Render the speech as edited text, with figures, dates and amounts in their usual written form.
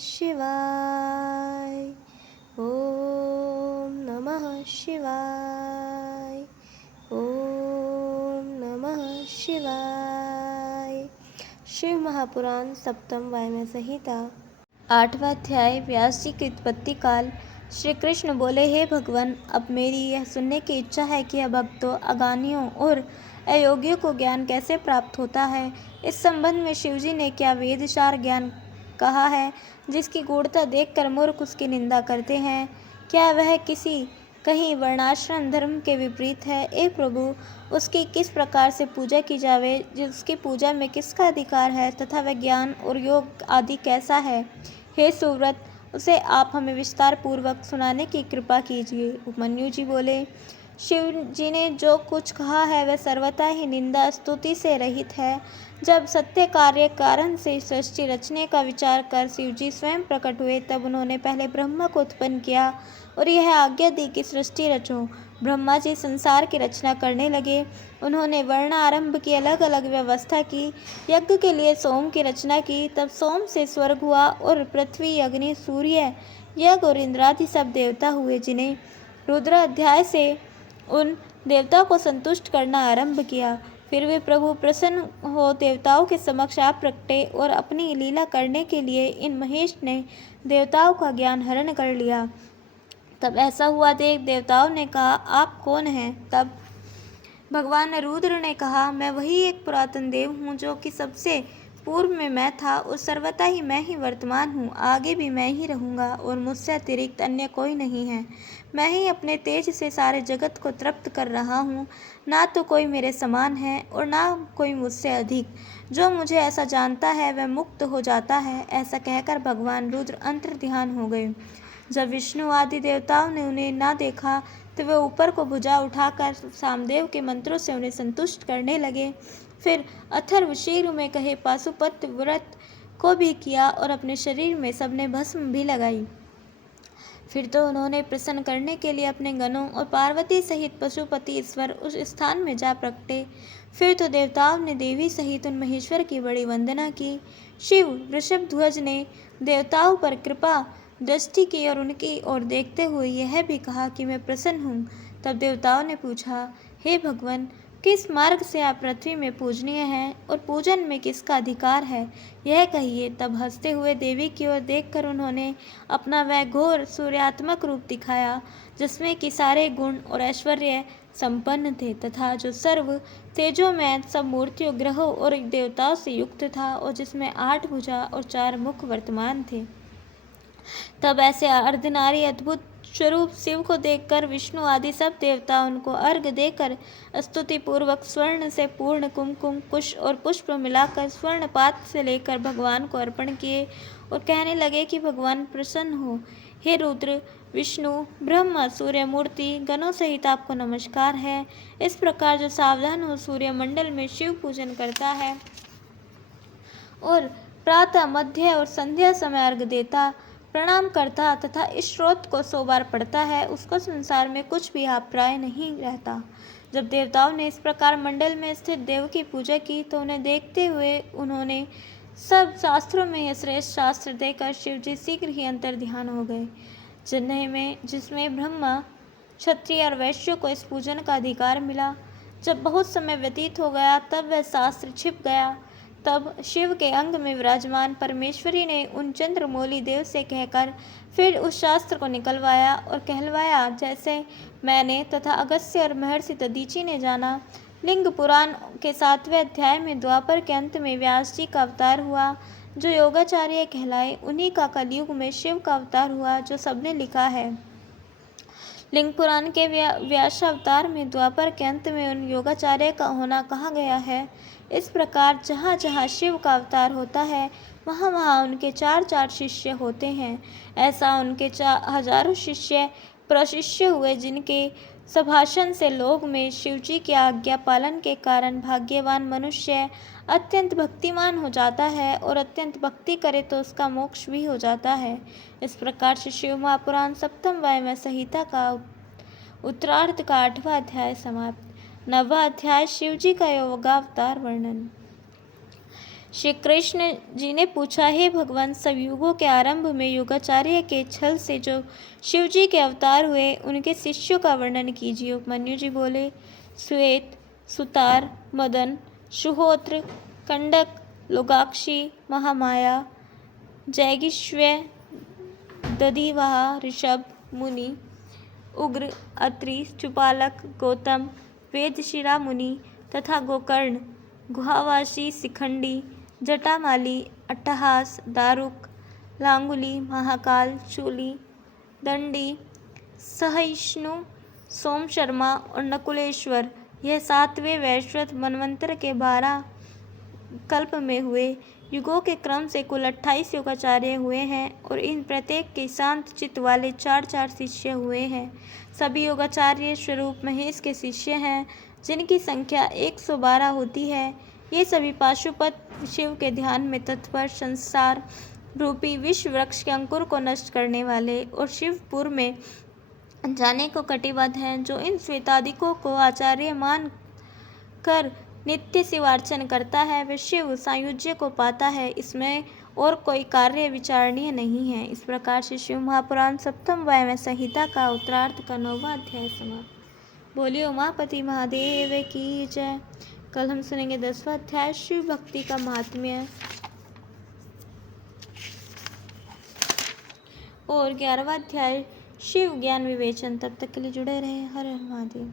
शिवाय। ओम नमः शिवाय। ओम नमः शिवाय। शिव महापुराण सप्तम वायव्य संहिता 8वां अध्याय। व्यास जी की उत्पत्ति काल। श्री कृष्ण बोले, हे भगवान, अब मेरी यह सुनने की इच्छा है कि भक्तों, अज्ञानियों और अयोग्यों को ज्ञान कैसे प्राप्त होता है। इस संबंध में शिवजी ने क्या वेदसार ज्ञान कहा है, जिसकी गूढ़ता देखकर मूर्ख उसकी निंदा करते हैं। क्या वह कहीं वर्णाश्रम धर्म के विपरीत है। ए प्रभु, उसकी किस प्रकार से पूजा की जावे, जिसकी पूजा में किसका अधिकार है, तथा वह ज्ञान और योग आदि कैसा है। हे सुव्रत, उसे आप हमें विस्तार पूर्वक सुनाने की कृपा कीजिए। उपमन्यु जी बोले, शिव जी ने जो कुछ कहा है वह सर्वथा ही निंदा स्तुति से रहित है। जब सत्य कार्य कारण से सृष्टि रचने का विचार कर शिव जी स्वयं प्रकट हुए, तब उन्होंने पहले ब्रह्मा को उत्पन्न किया और यह आज्ञा दी कि सृष्टि रचो। ब्रह्मा जी संसार की रचना करने लगे। उन्होंने वर्ण आरंभ की अलग अलग व्यवस्था की। यज्ञ के लिए सोम की रचना की। तब सोम से स्वर्ग हुआ और पृथ्वी, अग्नि, सूर्य, यज्ञ और इंद्रादि सब देवता हुए, जिन्हें रुद्र अध्याय से उन देवताओं को संतुष्ट करना आरंभ किया। फिर वे प्रभु प्रसन्न हो देवताओं के समक्ष आप प्रकटे और अपनी लीला करने के लिए इन महेश ने देवताओं का ज्ञान हरण कर लिया। तब ऐसा हुआ देख देवताओं ने कहा, आप कौन हैं। तब भगवान रुद्र ने कहा, मैं वही एक पुरातन देव हूँ, जो कि सबसे पूर्व में मैं था और सर्वथा ही मैं ही वर्तमान हूँ। आगे भी मैं ही रहूँगा और मुझसे अतिरिक्त अन्य कोई नहीं है। मैं ही अपने तेज से सारे जगत को तृप्त कर रहा हूँ। ना तो कोई मेरे समान है और ना कोई मुझसे अधिक। जो मुझे ऐसा जानता है वह मुक्त हो जाता है। ऐसा कहकर भगवान रुद्र अंतर्ध्यान हो गए। जब विष्णु आदि देवताओं ने उन्हें ना देखा, तो वे ऊपर को भुजा उठाकर सामदेव के मंत्रों से उन्हें संतुष्ट करने लगे। फिर अथर्वशीर में कहे पाशुपत व्रत को भी किया और अपने शरीर में सबने भस्म भी लगाई। फिर तो उन्होंने प्रसन्न करने के लिए अपने गणों और पार्वती सहित पशुपति ईश्वर उस स्थान में जा प्रकटे। फिर तो देवताओं ने देवी सहित उन महेश्वर की बड़ी वंदना की। शिव वृषभध्वज ने देवताओं पर कृपा दृष्टि की और उनकी ओर देखते हुए यह भी कहा कि मैं प्रसन्न हूँ। तब देवताओं ने पूछा, हे भगवान, किस मार्ग से आप पृथ्वी में पूजनीय हैं और पूजन में किसका अधिकार है, यह कहिए। तब हंसते हुए देवी की ओर देखकर उन्होंने अपना वह घोर सूर्यात्मक रूप दिखाया, जिसमें कि सारे गुण और ऐश्वर्य संपन्न थे तथा जो सर्व तेजोमय सब मूर्तियों, ग्रहों और देवताओं से युक्त था और जिसमें 8 भुजा और 4 मुख वर्तमान थे। तब ऐसे अर्धनारी अद्भुत स्वरूप शिव को देखकर विष्णु आदि सब देवता उनको अर्घ्य देकर स्तुति पूर्वक स्वर्ण से पूर्ण कुमकुम, कुश और पुष्प मिलाकर स्वर्ण पात्र से लेकर भगवान को अर्पण किए और कहने लगे कि भगवान प्रसन्न हो। हे रुद्र, विष्णु, ब्रह्मा, सूर्य मूर्ति गणों सहित आपको नमस्कार है। इस प्रकार जो सावधान हो सूर्य मंडल में शिव पूजन करता है और प्रातः, मध्य और संध्या समय अर्घ्य देता, प्रणाम करता तथा इस श्लोक को 100 बार पढ़ता है, उसको संसार में कुछ भी अप्राय नहीं रहता। जब देवताओं ने इस प्रकार मंडल में स्थित देव की पूजा की, तो उन्हें देखते हुए उन्होंने सब शास्त्रों में यह श्रेष्ठ शास्त्र देकर शिवजी शीघ्र ही अंतर्ध्यान हो गए, जिसमें ब्रह्मा, क्षत्रिय और वैश्यों को इस पूजन का अधिकार मिला। जब बहुत समय व्यतीत हो गया, तब वह शास्त्र छिप गया। तब शिव के अंग में विराजमान परमेश्वरी ने उन चंद्रमौली देव से कहकर फिर उस शास्त्र को निकलवाया और कहलवाया, जैसे मैंने तथा अगस्त्य और महर्षि दधीचि ने जाना। लिंग पुराण के 7वें अध्याय में द्वापर के अंत में व्यास जी का अवतार हुआ, जो योगाचार्य कहलाए। उन्हीं का कलयुग में शिव का अवतार हुआ, जो सबने लिखा है। लिंग पुराण के व्यासावतार में द्वापर के अंत में उन योगाचार्य का होना कहा गया है। इस प्रकार जहाँ जहाँ शिव का अवतार होता है, वहाँ वहाँ उनके 4-4 शिष्य होते हैं। ऐसा उनके हजारों शिष्य प्रशिष्य हुए, जिनके संभाषण से लोक में शिवजी की आज्ञा पालन के कारण भाग्यवान मनुष्य अत्यंत भक्तिमान हो जाता है और अत्यंत भक्ति करे तो उसका मोक्ष भी हो जाता है। इस प्रकार से शिव महापुराण सप्तम वायव्य संहिता का उत्तरार्ध का 8वां अध्याय समाप्त। 9वां अध्याय शिवजी का योगावतार वर्णन। श्री कृष्ण जी ने पूछा, हे भगवान, सब युगों के आरंभ में योगाचार्य के छल से जो शिव जी के अवतार हुए उनके शिष्यों का वर्णन कीजिए। उपमन्यु जी बोले, श्वेत, सुतार, मदन, सुहोत्र, कंडक, लोगाक्षी, महामाया, जैगिष्व्य, दधिवाहा, ऋषभ, मुनि, उग्र, अत्रि, चुपालक, गौतम, वेदशिरा मुनि तथा गोकर्ण, गुहावासी, शिखंडी, जटामाली, अट्टहास, दारुक, लांगुली, महाकाल, शूली, दंडी, सहिष्णु, सोम शर्मा और नकुलेश्वर, यह 7वें वैश्वत मनवंतर के 12 कल्प में हुए। युगों के क्रम से कुल 28 योगाचार्य हुए हैं और इन प्रत्येक के शांत चित्त वाले 4-4 शिष्य हुए हैं। सभी योगाचार्य स्वरूप महेश के शिष्य हैं, जिनकी संख्या 112 होती है। ये सभी पाशुपत शिव के ध्यान में तत्पर, संसार रूपी विश्व वृक्ष के अंकुर को नष्ट करने वाले और शिवपुर में जाने को कटिबद्ध हैं। जो इन श्वेतादिकों को आचार्य मान कर नित्य शिवार्चन करता है, वह शिव सायुज्य को पाता है। इसमें और कोई कार्य विचारणीय नहीं है। इस प्रकार से शिव महापुराण सप्तम वायव्य संहिता का उत्तरार्ध का 9वां अध्याय समाप्त। बोलिए उमापति महादेव की जय। कल हम सुनेंगे 10वां अध्याय शिव भक्ति का महात्म्य और 11वां अध्याय शिव ज्ञान विवेचन। तब तक के लिए जुड़े रहें। हर हर महादेव।